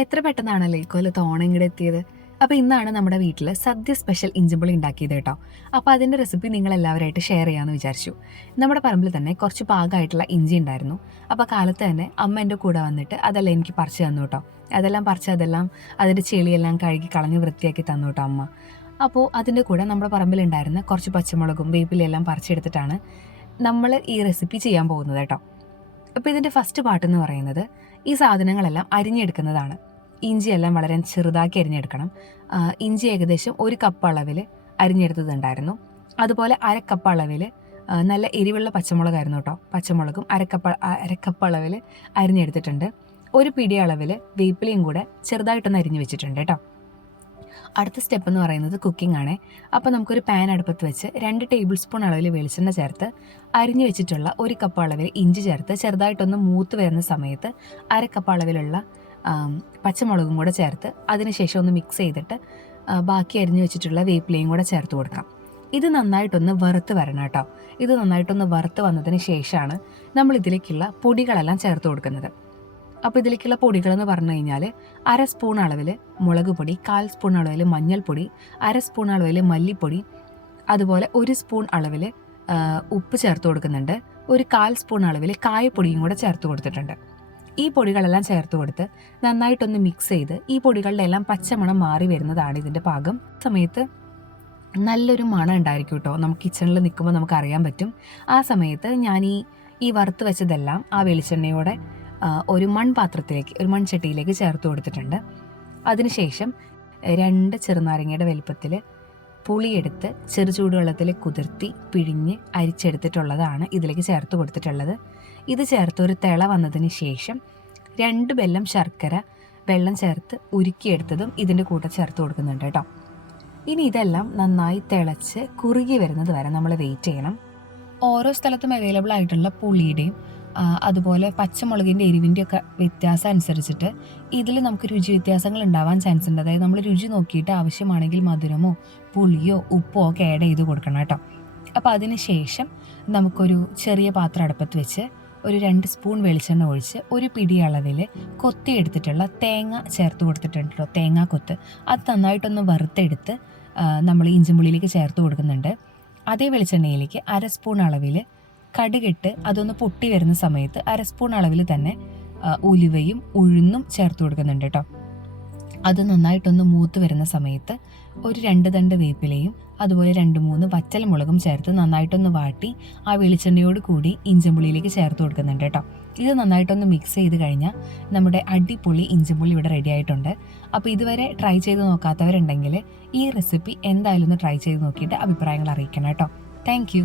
എത്ര പെട്ടെന്നാണല്ലേ ഈ കൊല്ലത്ത് ഓണം ഇങ്ങോട്ട് എത്തിയത്. അപ്പോൾ ഇന്നാണ് നമ്മുടെ വീട്ടിൽ സദ്യ സ്പെഷ്യൽ ഇഞ്ചിമ്പുളി ഉണ്ടാക്കിയത് കേട്ടോ. അപ്പോൾ അതിൻ്റെ റെസിപ്പി നിങ്ങൾ എല്ലാവരായിട്ട് ഷെയർ ചെയ്യാമെന്ന് വിചാരിച്ചു. നമ്മുടെ പറമ്പിൽ തന്നെ കുറച്ച് പാകമായിട്ടുള്ള ഇഞ്ചി ഉണ്ടായിരുന്നു. അപ്പോൾ കാലത്ത് തന്നെ അമ്മ എൻ്റെ കൂടെ വന്നിട്ട് അതെല്ലാം എനിക്ക് പറിച്ച് തന്നു കേട്ടോ. അതെല്ലാം അതിൻ്റെ ചെളിയെല്ലാം കഴുകി കളഞ്ഞ് വൃത്തിയാക്കി തന്നു കേട്ടോ അമ്മ. അപ്പോൾ അതിൻ്റെ കൂടെ നമ്മുടെ പറമ്പിലുണ്ടായിരുന്ന കുറച്ച് പച്ചമുളകും വേപ്പിലെല്ലാം പറിച്ചെടുത്തിട്ടാണ് നമ്മൾ ഈ റെസിപ്പി ചെയ്യാൻ പോകുന്നത് കേട്ടോ. അപ്പോൾ ഇതിൻ്റെ ഫസ്റ്റ് പാർട്ട് എന്ന് പറയുന്നത് ഈ സാധനങ്ങളെല്ലാം അരിഞ്ഞെടുക്കുന്നതാണ്. ഇഞ്ചിയെല്ലാം വളരെ ചെറുതാക്കി അരിഞ്ഞെടുക്കണം. ഇഞ്ചി ഏകദേശം 1 കപ്പ് അളവിൽ അരിഞ്ഞെടുത്തതുണ്ടായിരുന്നു. അതുപോലെ 1/2 കപ്പ് അളവിൽ നല്ല എരിവുള്ള പച്ചമുളകായിരുന്നു കേട്ടോ. പച്ചമുളകും അരക്കപ്പ് അളവിൽ അരിഞ്ഞെടുത്തിട്ടുണ്ട്. 1 പിടി അളവിൽ വേപ്പിലയും കൂടെ ചെറുതായിട്ടൊന്ന് അരിഞ്ഞു വെച്ചിട്ടുണ്ട് കേട്ടോ. അടുത്ത സ്റ്റെപ്പ് എന്ന് പറയുന്നത് കുക്കിംഗ് ആണ്. അപ്പോൾ നമുക്കൊരു പാൻ അടുപ്പത്ത് വെച്ച് 2 ടേബിൾ സ്പൂൺ അളവിൽ വെളിച്ചെണ്ണ ചേർത്ത് അരിഞ്ഞു വെച്ചിട്ടുള്ള 1 കപ്പ് അളവിൽ ഇഞ്ചി ചേർത്ത് ചെറുതായിട്ടൊന്ന് മൂത്ത് വരുന്ന സമയത്ത് 1/2 കപ്പ് അളവിലുള്ള പച്ചമുളകും കൂടെ ചേർത്ത് അതിനുശേഷം ഒന്ന് മിക്സ് ചെയ്തിട്ട് ബാക്കി അരിഞ്ഞു വെച്ചിട്ടുള്ള വേപ്പിലയും കൂടെ ചേർത്ത് കൊടുക്കാം. ഇത് നന്നായിട്ടൊന്ന് വറുത്ത് വരണം കേട്ടോ. ഇത് നന്നായിട്ടൊന്ന് വറുത്ത് വന്നതിന് ശേഷമാണ് നമ്മൾ ഇതിലേക്കുള്ള പൊടികളെല്ലാം ചേർത്ത് കൊടുക്കുന്നത്. അപ്പോൾ ഇതിലേക്കുള്ള പൊടികളെന്ന് പറഞ്ഞു കഴിഞ്ഞാൽ 1/2 സ്പൂൺ അളവിൽ മുളക് പൊടി, 1/4 സ്പൂൺ അളവിൽ മഞ്ഞൾപ്പൊടി, 1/2 സ്പൂൺ അളവിൽ മല്ലിപ്പൊടി, അതുപോലെ 1 സ്പൂൺ അളവിൽ ഉപ്പ് ചേർത്ത് കൊടുക്കുന്നുണ്ട്. 1/4 സ്പൂൺ അളവിൽ കായപ്പൊടിയും കൂടെ ചേർത്ത് കൊടുത്തിട്ടുണ്ട്. ഈ പൊടികളെല്ലാം ചേർത്ത് കൊടുത്ത് നന്നായിട്ടൊന്ന് മിക്സ് ചെയ്ത് ഈ പൊടികളുടെ എല്ലാം പച്ചമണം മാറി വരുന്നതാണ് ഇതിൻ്റെ പാകം. സമയത്ത് നല്ലൊരു മണം ഉണ്ടായിരിക്കും കേട്ടോ. നമുക്ക് കിച്ചണിൽ നിൽക്കുമ്പോൾ നമുക്ക് അറിയാൻ പറ്റും. ആ സമയത്ത് ഞാൻ ഈ വറുത്ത് വെച്ചതെല്ലാം ആ വെളിച്ചെണ്ണയോടെ ഒരു മൺപാത്രത്തിലേക്ക്, ഒരു മൺചട്ടിയിലേക്ക് ചേർത്ത് കൊടുത്തിട്ടുണ്ട്. അതിനുശേഷം 2 ചെറുനാരങ്ങയുടെ വലുപ്പത്തിൽ പുളിയെടുത്ത് ചെറു ചൂടുവെള്ളത്തിൽ കുതിർത്തി പിഴിഞ്ഞ് അരിച്ചെടുത്തിട്ടുള്ളതാണ് ഇതിലേക്ക് ചേർത്ത് കൊടുത്തിട്ടുള്ളത്. ഇത് ചേർത്ത് ഒരു തിള വന്നതിന് ശേഷം 2 ബെല്ലം ശർക്കര വെള്ളം ചേർത്ത് ഉരുക്കിയെടുത്തതും ഇതിൻ്റെ കൂടെ ചേർത്ത് കൊടുക്കുന്നുണ്ട് കേട്ടോ. ഇനി ഇതെല്ലാം നന്നായി തിളച്ച് കുറുകി വരുന്നത് വരെ നമ്മൾ വെയിറ്റ് ചെയ്യണം. ഓരോ സ്ഥലത്തും അവൈലബിൾ ആയിട്ടുള്ള പുളിയുടെയും അതുപോലെ പച്ചമുളകിൻ്റെ എരിവിൻ്റെ ഒക്കെ വ്യത്യാസം അനുസരിച്ചിട്ട് ഇതിൽ നമുക്ക് രുചി വ്യത്യാസങ്ങൾ ഉണ്ടാവാൻ ചാൻസ് ഉണ്ട്. അതായത് നമ്മൾ രുചി നോക്കിയിട്ട് ആവശ്യമാണെങ്കിൽ മധുരമോ പുളിയോ ഉപ്പോ ഒക്കെ ആഡ് ചെയ്ത് കൊടുക്കണം കേട്ടോ. അപ്പോൾ അതിന് ശേഷം നമുക്കൊരു ചെറിയ പാത്രം അടുപ്പത്ത് വെച്ച് ഒരു 2 സ്പൂൺ വെളിച്ചെണ്ണ ഒഴിച്ച് 1 പിടി അളവിൽ കൊത്തിയെടുത്തിട്ടുള്ള തേങ്ങ ചേർത്ത് കൊടുത്തിട്ടുണ്ട് കേട്ടോ. തേങ്ങാക്കൊത്ത് അത് നന്നായിട്ടൊന്ന് വറുത്തെടുത്ത് നമ്മൾ ഇഞ്ചിമുള്ളിയിലേക്ക് ചേർത്ത് കൊടുക്കുന്നുണ്ട്. അതേ വെളിച്ചെണ്ണയിലേക്ക് 1/2 സ്പൂൺ അളവിൽ കടുകിട്ട് അതൊന്ന് പൊട്ടി വരുന്ന സമയത്ത് 1/2 സ്പൂൺ അളവിൽ തന്നെ ഉലുവയും ഉഴുന്നും ചേർത്ത് കൊടുക്കുന്നുണ്ട് കേട്ടോ. അത് നന്നായിട്ടൊന്ന് മൂത്ത് വരുന്ന സമയത്ത് ഒരു 2 തണ്ട് വേപ്പിലയും അതുപോലെ 2-3 വറ്റൽ മുളകും ചേർത്ത് നന്നായിട്ടൊന്ന് വാട്ടി ആ വെളിച്ചെണ്ണയോട് കൂടി ഇഞ്ചിമ്പുള്ളിയിലേക്ക് ചേർത്ത് കൊടുക്കുന്നുണ്ട് കേട്ടോ. ഇത് നന്നായിട്ടൊന്ന് മിക്സ് ചെയ്ത് കഴിഞ്ഞാൽ നമ്മുടെ അടിപൊളി ഇഞ്ചിമ്പുള്ളി ഇവിടെ റെഡി ആയിട്ടുണ്ട്. അപ്പോൾ ഇതുവരെ ട്രൈ ചെയ്ത് നോക്കാത്തവരുണ്ടെങ്കിൽ ഈ റെസിപ്പി എന്തായാലും ഒന്ന് ട്രൈ ചെയ്ത് നോക്കിയിട്ട് അഭിപ്രായങ്ങൾ അറിയിക്കണം കേട്ടോ. താങ്ക്